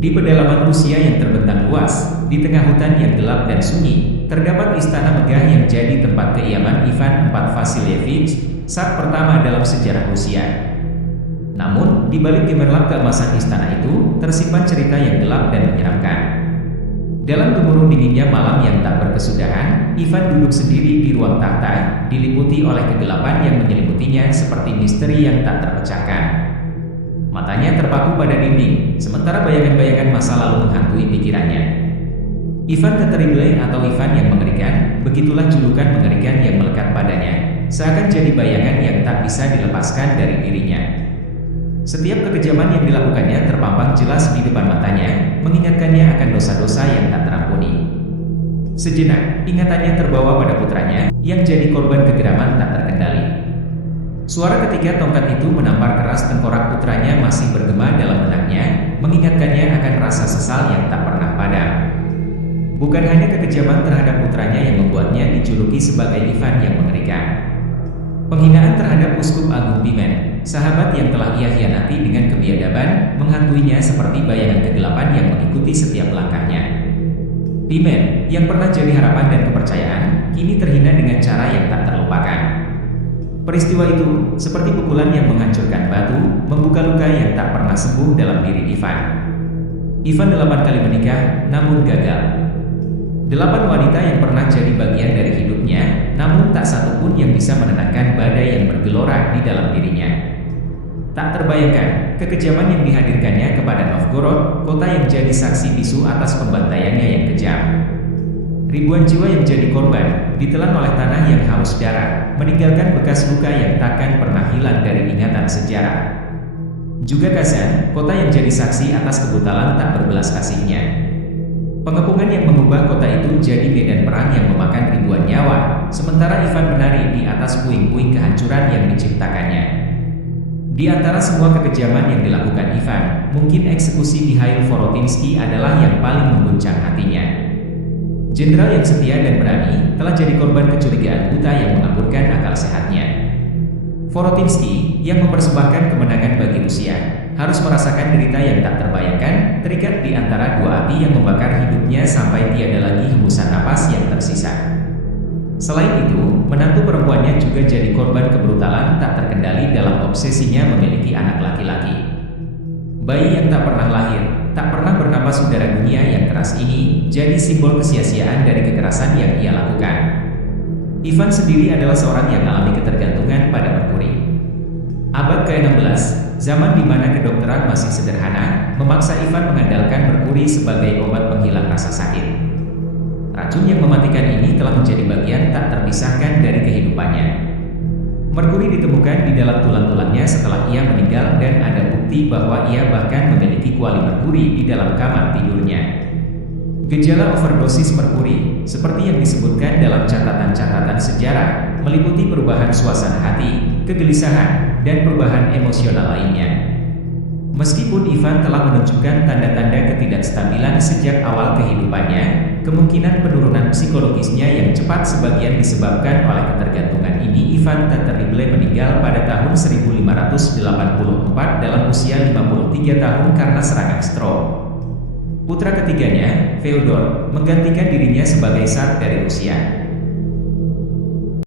Di pedalaman Rusia yang terbentang luas, di tengah hutan yang gelap dan sunyi, terdapat istana megah yang jadi tempat kediaman Ivan IV Vasilyevich, tsar pertama dalam sejarah Rusia. Namun, di balik gemerlap keemasan istana itu, tersimpan cerita yang gelap dan menyeramkan. Dalam gemuruh dinginnya malam yang tak berkesudahan, Ivan duduk sendiri di ruang takhta, diliputi oleh kegelapan yang menyelimutinya seperti misteri yang tak terpecahkan. Matanya terpaku pada dinding, sementara bayangan-bayangan masa lalu menghantui pikirannya. Ivan the Terrible atau Ivan yang mengerikan, begitulah julukan mengerikan yang melekat padanya, seakan jadi bayangan yang tak bisa dilepaskan dari dirinya. Setiap kekejaman yang dilakukannya terpampang jelas di depan matanya, mengingatkannya akan dosa-dosa yang tak terampuni. Sejenak, ingatannya terbawa pada putranya, yang jadi korban kegeraman tak terkendali. Suara ketika tongkat itu menampar keras tengkorak putranya masih bergema dalam benaknya, mengingatkannya akan rasa sesal yang tak pernah padam. Bukan hanya kekejaman terhadap putranya yang membuatnya dijuluki sebagai Ivan yang mengerikan. Penghinaan terhadap Uskup Agung Pimen, sahabat yang telah ia hianati dengan kebiadaban, menghantuinya seperti bayangan kegelapan yang mengikuti setiap langkahnya. Pimen, yang pernah jadi harapan dan kepercayaan, kini terhina dengan cara yang tak terlupakan. Peristiwa itu, seperti pukulan yang menghancurkan batu, membuka luka yang tak pernah sembuh dalam diri Ivan. Ivan 8 kali menikah, namun gagal. 8 wanita yang pernah jadi bagian dari hidupnya, namun tak satu pun yang bisa menenangkan badai yang bergelora di dalam dirinya. Tak terbayangkan, kekejaman yang dihadirkannya kepada Novgorod, kota yang jadi saksi bisu atas pembantaiannya yang kejam. Ribuan jiwa yang jadi korban, ditelan oleh tanah yang haus darah, meninggalkan bekas luka yang takkan pernah hilang dari ingatan sejarah. Juga Kazan, kota yang jadi saksi atas kebutalan tak berbelas kasihnya. Pengepungan yang mengubah kota itu jadi medan perang yang memakan ribuan nyawa, sementara Ivan menari di atas puing-puing kehancuran yang diciptakannya. Di antara semua kekejaman yang dilakukan Ivan, mungkin eksekusi Mikhail Vorotinsky adalah yang paling mengguncang hatinya. Jenderal yang setia dan berani telah jadi korban kecurigaan buta yang mengaburkan akal sehatnya. Vorotinsky, yang mempersembahkan kemenangan bagi Rusia, harus merasakan derita yang tak terbayangkan, terikat di antara dua api yang membakar hidupnya sampai tiada lagi hembusan napas yang tersisa. Selain itu, menantu perempuannya juga jadi korban kebrutalan tak terkendali dalam obsesinya memiliki anak laki-laki. Bayi yang tak pernah lahir, tak pernah bernapas udara dunia yang keras ini, jadi simbol kesia-siaan dari kekerasan yang ia lakukan. Ivan sendiri adalah seorang yang alami ketergantungan pada merkuri. Abad ke-16, zaman di mana kedokteran masih sederhana, memaksa Ivan mengandalkan merkuri sebagai obat penghilang rasa sakit. Racun yang mematikan ini telah menjadi bagian tak terpisahkan dari kehidupannya. Merkuri ditemukan di dalam tulang-tulangnya setelah ia meninggal dan ada bukti bahwa ia bahkan memiliki kuali merkuri di dalam kamar tidurnya. Gejala overdosis merkuri, seperti yang disebutkan dalam catatan-catatan sejarah, meliputi perubahan suasana hati, kegelisahan, dan perubahan emosional lainnya. Meskipun Ivan telah menunjukkan tanda-tanda ketidakstabilan sejak awal kehidupannya, kemungkinan penurunan psikologisnya yang cepat sebagian disebabkan oleh ketergantungan ini. Ivan the Terrible meninggal pada tahun 1584 dalam usia 53 tahun karena serangan stroke. Putra ketiganya, Fyodor, menggantikan dirinya sebagai tsar dari Rusia.